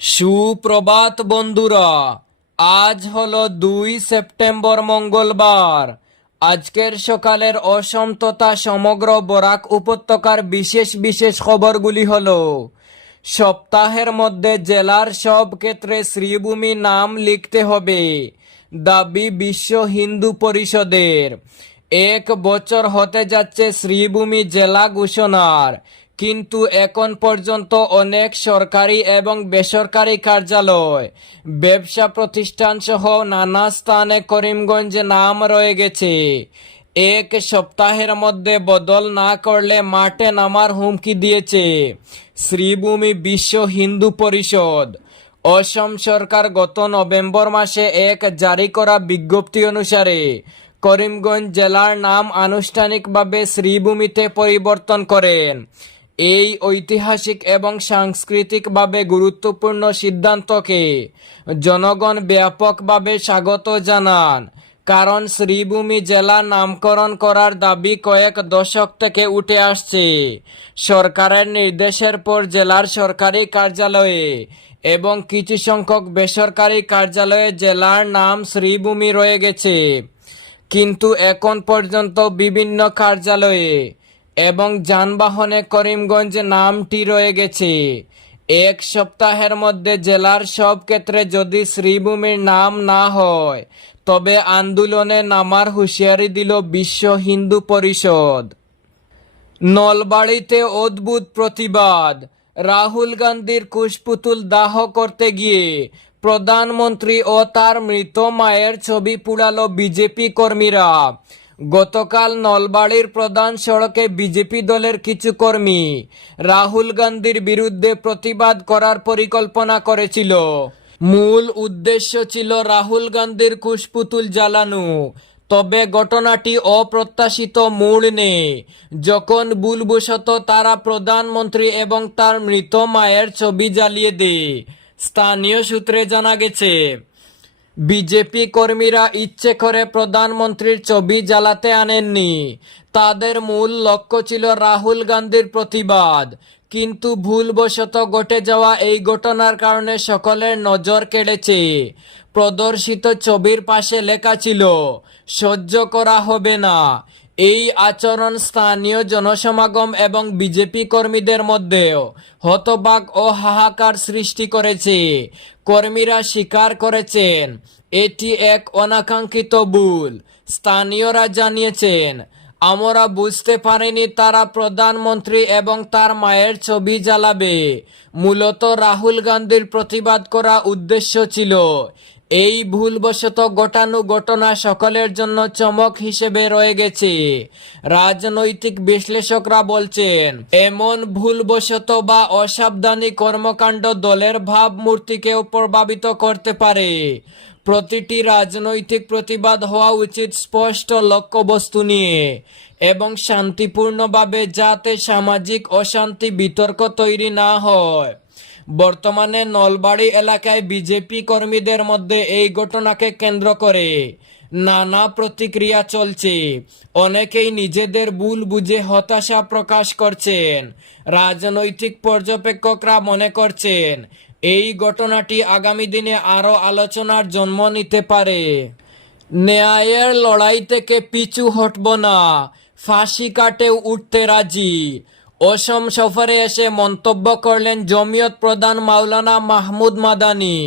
সুপ্রভাত বন্ধুরা, আজ হলো দুই সেপ্টেম্বর মঙ্গলবার। আজকের সকালের অসম সমগ্র বরাক উপত্যকার বিশেষ বিশেষ খবরগুলি হল, সপ্তাহের মধ্যে জেলার সব ক্ষেত্রে শ্রীভূমি নাম লিখতে হবে, দাবি বিশ্ব হিন্দু পরিষদের। এক বছর হতে যাচ্ছে শ্রীভূমি জেলা ঘোষণার কিন্তু এখন পর্যন্ত অনেক সরকারি এবং বেসরকারি কার্যালয়, ব্যবসা প্রতিষ্ঠান সহ নানা স্থানে করিমগঞ্জ নাম রয়ে গেছে। এক সপ্তাহের মধ্যে বদল না করলে মাঠে নামার হুমকি দিয়েছে শ্রীভূমি বিশ্ব হিন্দু পরিষদ। অসম সরকার গত নভেম্বর মাসে এক জারি করা বিজ্ঞপ্তি অনুসারে করিমগঞ্জ জেলার নাম আনুষ্ঠানিকভাবে শ্রীভূমিতে পরিবর্তন করেন। এই ঐতিহাসিক এবং সাংস্কৃতিকভাবে গুরুত্বপূর্ণ সিদ্ধান্তকে জনগণ ব্যাপকভাবে স্বাগত জানান, কারণ শ্রীভূমি জেলা নামকরণ করার দাবি কয়েক দশক থেকে উঠে আসছে। সরকারের নির্দেশের পর জেলার সরকারি কার্যালয়ে এবং কিছু সংখ্যক বেসরকারি কার্যালয়ে জেলার নাম শ্রীভূমি রয়ে গেছে। কিন্তু এখন পর্যন্ত বিভিন্ন কার্যালয়ে এবং যানবাহনে করিমগঞ্জ নামটি রয়ে গেছে। এক সপ্তাহের মধ্যে জেলার সব ক্ষেত্রে যদি শ্রীভূমির নাম না হয়, তবে আন্দোলনে নামার হুঁশিয়ারি দিল বিশ্ব হিন্দু পরিষদ। নলবাড়িতে অদ্ভুত প্রতিবাদ। রাহুল গান্ধীর কুশপুতুল দাহ করতে গিয়ে প্রধানমন্ত্রী ও তার মৃত মায়ের ছবি পুড়ালো বিজেপি কর্মীরা। গতকাল নলবাড়ির প্রধান সড়কে বিজেপি দলের কিছু কর্মী রাহুল গান্ধীর বিরুদ্ধে প্রতিবাদ করার পরিকল্পনা করেছিল। মূল উদ্দেশ্য ছিল রাহুল গান্ধীর কুশপুতুল জ্বালানো। তবে ঘটনাটি অপ্রত্যাশিত মোড় নেয় যখন ভুলবশত তারা প্রধানমন্ত্রী এবং তার মৃত মায়ের ছবি জ্বালিয়ে দেয়, স্থানীয় সূত্রে জানা গেছে বিজেপি কর্মীরা ইচ্ছে করে প্রধানমন্ত্রীর ছবি জ্বালাতে আনেননি। তাদের মূল লক্ষ্য ছিল রাহুল গান্ধীর প্রতিবাদ। কিন্তু ভুলবশত ঘটে যাওয়া এই ঘটনার কারণে সকলের নজর কেড়েছে। প্রদর্শিত ছবির পাশে লেখা ছিল, সহ্য করা হবে না। এই আচরণ স্থানীয় জনসমাগম এবং বিজেপি কর্মীদের মধ্যেও হতবাক ও হাহাকার সৃষ্টি করেছে। কর্মীরা স্বীকার করেছেন, এটি এক অনাকাঙ্ক্ষিত ভুল, স্থানীয়রা জানিয়েছেন। আমরা বুঝতে পারিনি তারা প্রধানমন্ত্রী এবং তার মায়ের ছবি জ্বালাবে। মূলত রাহুল গান্ধীর প্রতিবাদ করা উদ্দেশ্য ছিল। এই ভুলবশত ঘটানো ঘটনা সকলের জন্য চমক হিসেবে রয়ে গেছে। রাজনৈতিক বিশ্লেষকরা বলছেন, এমন ভুলবশত বা অসাবধানী কর্মকাণ্ড দলের ভাবমূর্তিকেও প্রভাবিত করতে পারে। প্রতিটি রাজনৈতিক প্রতিবাদ হওয়া উচিত স্পষ্ট লক্ষ্যবস্তু নিয়ে এবং শান্তিপূর্ণভাবে যাতে সামাজিক অশান্তি বিতর্ক তৈরি না হয়। বর্তমানে নলবাড়ি এলাকায় বিজেপি কর্মীদের মধ্যে এই ঘটনাকে কেন্দ্র করে নানা প্রতিক্রিয়া চলছে। অনেকেই নিজেদের ভুল বুঝে হতাশা প্রকাশ করছেন। রাজনৈতিক পর্যবেক্ষকরা মনে করছেন, এই ঘটনাটি আগামী দিনে আরও আলোচনার জন্ম নিতে পারে। ন্যায়ের লড়াই থেকে পিছু হটব না, ফাঁসি কাটেও উঠতে রাজি। অসম সফরে এসে মন্তব্য করলেন জমিয়ত প্রধান মাওলানা মাহমুদ মাদানি।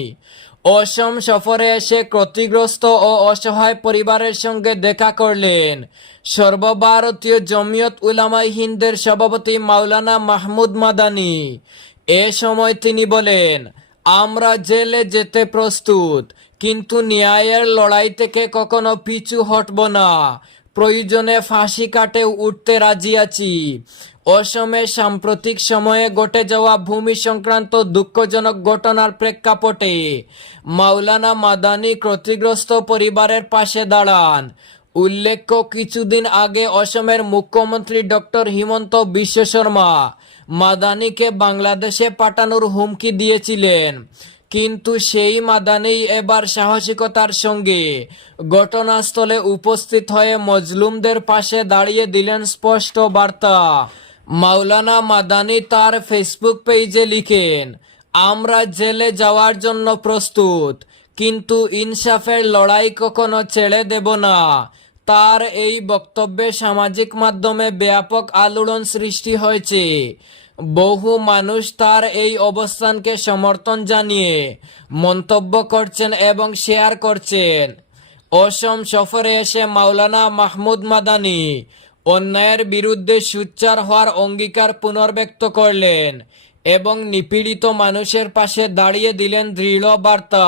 অসম সফরে এসে ক্ষতিগ্রস্ত ও অসহায় পরিবারের সঙ্গে দেখা করলেন সর্বভারতীয় জমিয়ত উলামাই হিন্দের সভাপতি মাওলানা মাহমুদ মাদানি। এ সময় তিনি বলেন, আমরা জেলে যেতে প্রস্তুত, কিন্তু ন্যায়ের লড়াই থেকে কখনো পিছু হটব না। প্রয়োজনে ফাঁসি কাটে উঠতে রাজি আছি। অসমে সাম্প্রতিক সময়ে ঘটে যাওয়া ভূমি সংক্রান্ত দুঃখজনক ঘটনার প্রেক্ষাপটে মাওলানা মাদানি ক্ষতিগ্রস্ত পরিবারের পাশে দাঁড়ান। উল্লেখ্য, কিছুদিন আগে অসমের মুখ্যমন্ত্রী ডক্টর হিমন্ত বিশ্ব শর্মা মাদানিকে বাংলাদেশে পাঠানোর হুমকি দিয়েছিলেন। কিন্তু সেই মাদানি এবার সাহসিকতার সঙ্গে ঘটনাস্থলে উপস্থিত হয়ে মজলুমদের পাশে দাঁড়িয়ে দিলেন স্পষ্ট বার্তা। মাওলানা মাদানি তার ফেসবুক পেজে লিখেন, আমরা জেলে যাওয়ার জন্য প্রস্তুত, কিন্তু ইনসাফের লড়াই কখনো ছেড়ে দেব না। তার এই বক্তব্যে সামাজিক মাধ্যমে ব্যাপক আলোড়ন সৃষ্টি হয়েছে। বহু মানুষ তার এই অবস্থানকে সমর্থন জানিয়ে মন্তব্য করছেন এবং শেয়ার করছেন। অসম সফরে এসে মাওলানা মাহমুদ মাদানি অন্যায়ের বিরুদ্ধে সুচ্চার হওয়ার অঙ্গীকার পুনর্ব্যক্ত করলেন এবং নিপীড়িত মানুষের পাশে দাঁড়িয়ে দিলেন দৃঢ় বার্তা।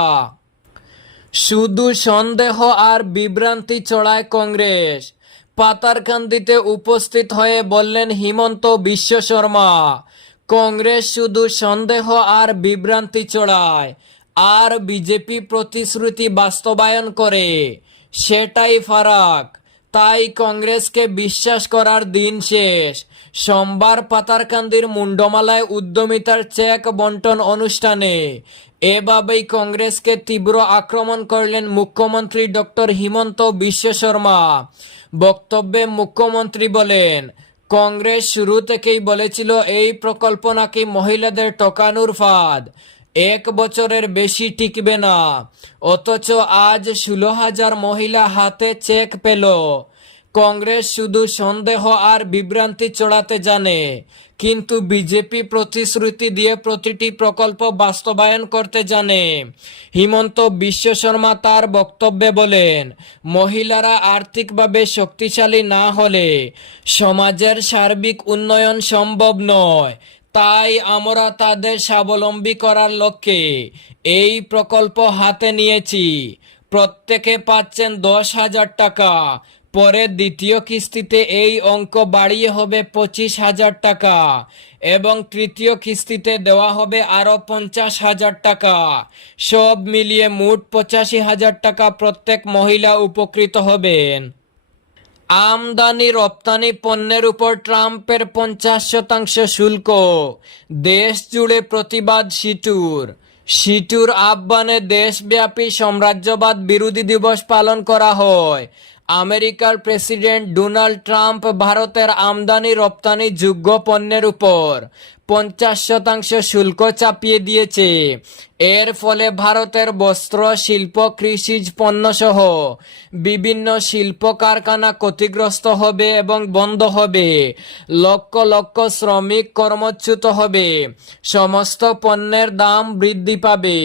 শুধু সন্দেহ আর বিভ্রান্তি চড়ায় কংগ্রেস। পাতারকান্দিতে উপস্থিত হয়ে বললেন হিমন্ত বিশ্ব শর্মা, কংগ্রেস শুধু সন্দেহ আর বিভ্রান্তি চড়ায়, আর বিজেপি প্রতিশ্রুতি বাস্তবায়ন করে, সেটাই ফারাক। তাই কংগ্রেসকে বিশ্বাস করার দিন শেষ। সোমবার পাতারকান্দির মুন্ডমালায় উদ্যমিতার চেক বন্টন অনুষ্ঠানে। এভাবেই কংগ্রেসকে তীব্র আক্রমণ করলেন মুখ্যমন্ত্রী ডক্টর হিমন্ত বিশ্ব শর্মা। বক্তব্যে মুখ্যমন্ত্রী বলেন, কংগ্রেস শুরু থেকেই বলেছিল এই প্রকল্প নাকি মহিলাদের টকানুর ফাঁদ। এক বছরের বেশি টিকবে না। অথচ আজ ষোলো হাজার মহিলা হাতে চেক পেল। কংগ্রেস শুধু সন্দেহ আর বিভ্রান্তি চড়াতে জানে। কিন্তু বিজেপি প্রতিশ্রুতি দিয়ে প্রতিটি প্রকল্প বাস্তবায়ন করতে জানে। হিমন্ত বিশ্ব শর্মা তার বক্তব্যে বলেন, মহিলারা আর্থিকভাবে শক্তিশালী না হলে সমাজের সার্বিক উন্নয়ন সম্ভব নয়। তাই আমরা তাদের স্বাবলম্বী করার লক্ষ্যে এই প্রকল্প হাতে নিয়েছি। প্রত্যেকে পাচ্ছেন দশ হাজার টাকা। পরে দ্বিতীয় কিস্তিতে এই অঙ্ক বাড়িয়ে হবে পঁচিশ হাজার টাকা এবং তৃতীয় কিস্তিতে দেওয়া হবে আরও পঞ্চাশ হাজার টাকা। সব মিলিয়ে মোট পঁচাশি হাজার টাকা প্রত্যেক মহিলা উপকৃত হবেন। আমদানি রপ্তানি পণ্যের উপর ট্রাম্পের পঞ্চাশ শতাংশ শুল্ক। দেশ জুড়ে প্রতিবাদ সিটুর। সিটুর আহ্বানে দেশব্যাপী সাম্রাজ্যবাদ বিরোধী দিবস পালন করা হয়। আমেরিকার প্রেসিডেন্ট ডোনাল্ড ট্রাম্প ভারতের আমদানি রপ্তানি যোগ্য পণ্যের উপর। পঞ্চাশ শতাংশ শুল্ক চাপিয়ে দিয়েছে। এর ফলে ভারতের বস্ত্র, শিল্প কৃষিজ পণ্য সহ বিভিন্ন শিল্প কারখানা ক্ষতিগ্রস্ত হবে এবং বন্ধ হবে। লক্ষ লক্ষ শ্রমিক কর্মচ্যুত হবে। সমস্ত পণ্যের দাম বৃদ্ধি পাবে।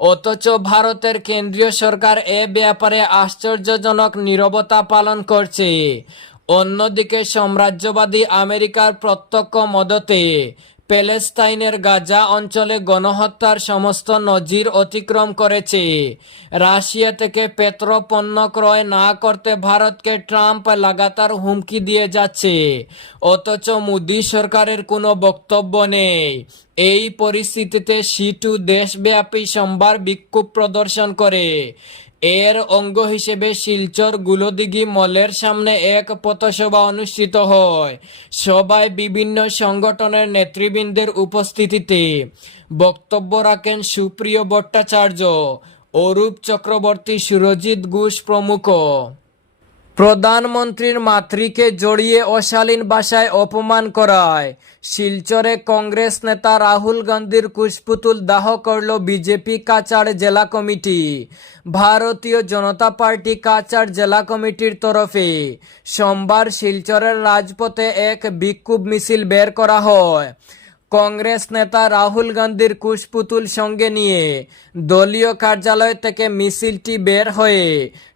অথচ ভারতের কেন্দ্রীয় সরকার এ ব্যাপারে আশ্চর্যজনক নীরবতা পালন করছে। অন্যদিকে সাম্রাজ্যবাদী আমেরিকার প্রত্যক্ষ মদতে প্যালেস্তাইনের গাজা অঞ্চলে গণহত্যার সমস্ত নজির অতিক্রম করেছে। রাশিয়া থেকে পেত্র পণ্য ক্রয় না করতে ভারতকে ট্রাম্প লাগাতার হুমকি দিয়ে যাচ্ছে। অথচ মোদী সরকারের কোনো বক্তব্য নেই। এই পরিস্থিতিতে সিটু দেশব্যাপী সোমবার বিক্ষোভ প্রদর্শন করে। এর অঙ্গ হিসেবে শিলচর গুলদিঘি মলের সামনে এক পথসভা অনুষ্ঠিত হয়। সভায় বিভিন্ন সংগঠনের নেতৃবৃন্দের উপস্থিতিতে বক্তব্য রাখেন সুপ্রিয় ভট্টাচার্য, অরূপ চক্রবর্তী, সুরজিৎ ঘোষ প্রমুখ। প্রধানমন্ত্রীর মাতৃকে জড়িয়ে অশালীন ভাষায় অপমান করায়। শিলচরে কংগ্রেস নেতা রাহুল গান্ধীর কুশপুতুল দাহ করল বিজেপি কাচার জেলা কমিটি। ভারতীয় জনতা পার্টি কাচার জেলা কমিটির তরফে সোমবার শিলচরের রাজপথে এক বিক্ষোভ মিছিল বের করা হয়। কংগ্রেস নেতা রাহুল গান্ধীর কুশপুতুল সঙ্গে নিয়ে দলীয় কার্যালয় থেকে মিছিলটি বের হয়ে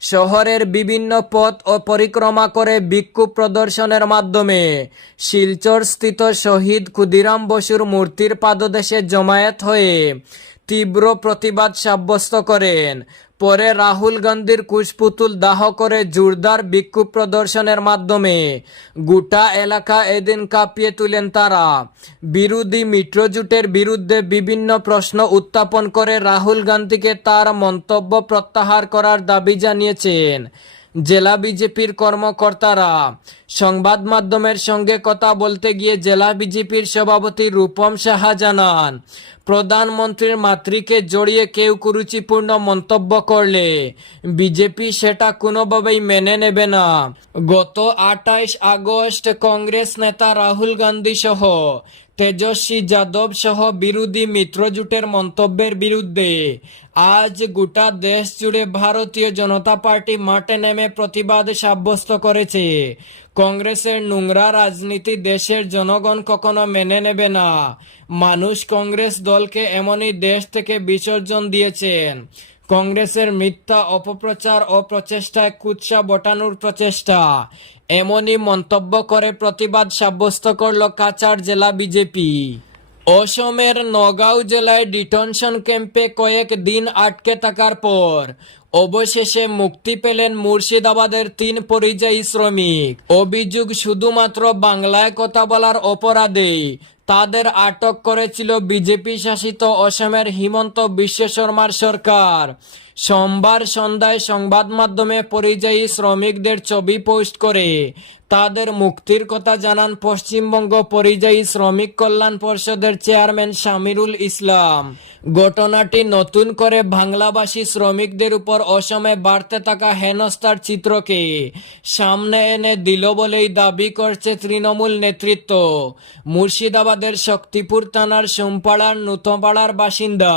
শহরের বিভিন্ন পথ ও পরিক্রমা করে বিক্ষোভ প্রদর্শনের মাধ্যমে শিলচর স্থিত শহীদ ক্ষুদিরাম বসুর মূর্তির পাদদেশে জমায়েত হয়ে তীব্র প্রতিবাদ সাব্যস্ত করেন। পরে রাহুল গান্ধীর কুশপুতুল দাহ করে জোরদার বিক্ষোভ প্রদর্শনের মাধ্যমে গোটা এলাকা এদিন কাঁপিয়ে তুলেন তারা। বিরোধী মিত্রজোটের বিরুদ্ধে বিভিন্ন প্রশ্ন উত্থাপন করে রাহুল গান্ধীকে তার মন্তব্য প্রত্যাহার করার দাবি জানিয়েছেন। জেলা বিজেপির কর্মকর্তারা। সংবাদ মাধ্যমের সঙ্গে কথা বলতে গিয়ে জেলা বিজেপির সভাপতি রূপম সাহা জানান, প্রধানমন্ত্রীর মাতৃকে জড়িয়ে কেউ কুরুচিপূর্ণ মন্তব্য করলে বিজেপি সেটা কোনোভাবেই মেনে নেবে না। গত আটাইশ আগস্ট কংগ্রেস নেতা রাহুল গান্ধী সহ তেজস্বী যাদব সহ বিরোধী মিত্রজোটের মন্তব্যের বিরুদ্ধে আজ গোটা দেশ জুড়ে ভারতীয় জনতা পার্টি মাঠে নেমে প্রতিবাদ সাব্যস্ত করেছে। কংগ্রেসের নোংরা রাজনীতি দেশের জনগণ কখনো মেনে নেবে না। মানুষ কংগ্রেস দলকে এমনই দেশ থেকে বিসর্জন দিয়েছেন। কংগ্রেসের মিথ্যা অপপ্রচার ও প্রচেষ্টায় কুৎসা বটানোর প্রচেষ্টা। এমনই মন্তব্য করে প্রতিবাদ সাব্যস্ত করল কাচার জেলা বিজেপি। অসমের নগাঁও জেলায় ডিটেনশন ক্যাম্পে কয়েক দিন আটকে থাকার পর অবশেষে মুক্তি পেলেন মুর্শিদাবাদের তিন পরিযায়ী শ্রমিক। অভিযোগ শুধুমাত্র বাংলায় কথা বলার অপরাধে তাদের আটক করেছিল বিজেপি শাসিত অসমের হিমন্ত বিশ্ব শর্মার সরকার। সোমবার সন্ধ্যায় সংবাদ মাধ্যমে পরিযায়ী শ্রমিকদের ছবি পোস্ট করে তাদের মুক্তির কথা জানান পশ্চিমবঙ্গ পরিযায়ী শ্রমিক কল্যাণ পর্ষদের চেয়ারম্যান শামিরুল ইসলাম। ঘটনাটি নতুন করে বাংলাভাষী শ্রমিকদের উপর অসমে বাড়তে থাকা হেনস্থার চিত্রকে সামনে এনে দিল বলেই দাবি করছে তৃণমূল নেতৃত্ব। মুর্শিদাবাদের শক্তিপুর থানার সোমপাড়ার নূতনপাড়ার বাসিন্দা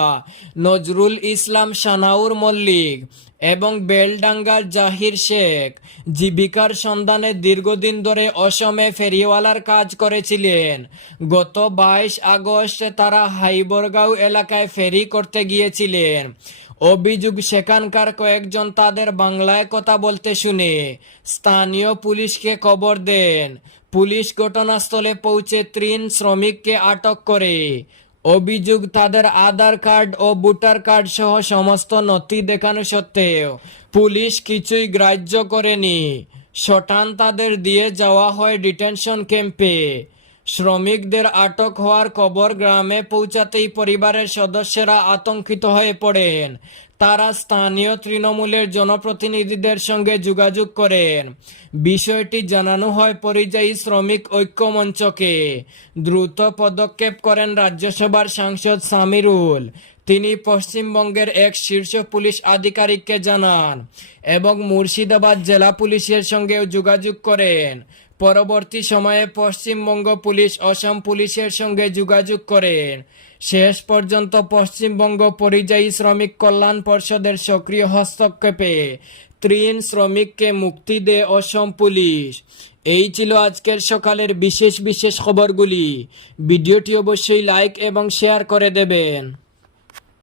নজরুল ইসলাম সানাউর মল্লিক। এবং বেলডাঙ্গার জাহির শেখ জীবিকার সন্ধানে দীর্ঘদিন ধরে অসমে ফেরিওয়ালার কাজ করেছিলেন। গত বাইশ আগস্ট তারা হাইবরগাঁও এলাকায় ফেরি করতে গিয়েছিলেন। অভিযোগ সেখানকার কয়েকজন তাদের বাংলায় কথা বলতে শুনে স্থানীয় পুলিশকে খবর দেন। পুলিশ ঘটনাস্থলে পৌঁছে ত্রিন শ্রমিককে আটক করে। অভিযোগ তাদের আধার কার্ড ও ভোটার কার্ড সহ সমস্ত নথি দেখানো সত্ত্বেও পুলিশ কিছুই গ্রাহ্য করেনি। শটান তাদের দিয়ে যাওয়া হয় ডিটেনশন ক্যাম্পে। শ্রমিকদের আটক হওয়ার খবর গ্রামে পৌঁছাতেই পরিবারের সদস্যরা আতঙ্কিত হয়ে পড়েন। তারা স্থানীয় তৃণমূলের জনপ্রতিনিধিদের সঙ্গে যোগাযোগ করেন। বিষয়টি জানানো হয় পরিযায়ী শ্রমিক ঐক্য মঞ্চকে। দ্রুত পদক্ষেপ করেন রাজ্যসভার সাংসদ সামিরুল। তিনি পশ্চিমবঙ্গের এক শীর্ষ পুলিশ আধিকারিককে জানান এবং মুর্শিদাবাদ জেলা পুলিশের সঙ্গেও যোগাযোগ করেন। পরবর্তী সময়ে পশ্চিমবঙ্গ পুলিশ অসম পুলিশের সঙ্গে যোগাযোগ করেন। শেষ পর্যন্ত পশ্চিমবঙ্গ পরিযায়ী শ্রমিক কল্যাণ পর্ষদের সক্রিয় হস্তক্ষেপে ত্রিন শ্রমিককে মুক্তি দেয় অসম পুলিশ। এই ছিল আজকের সকালের বিশেষ বিশেষ খবরগুলি। ভিডিওটি অবশ্যই লাইক এবং শেয়ার করে দেবেন।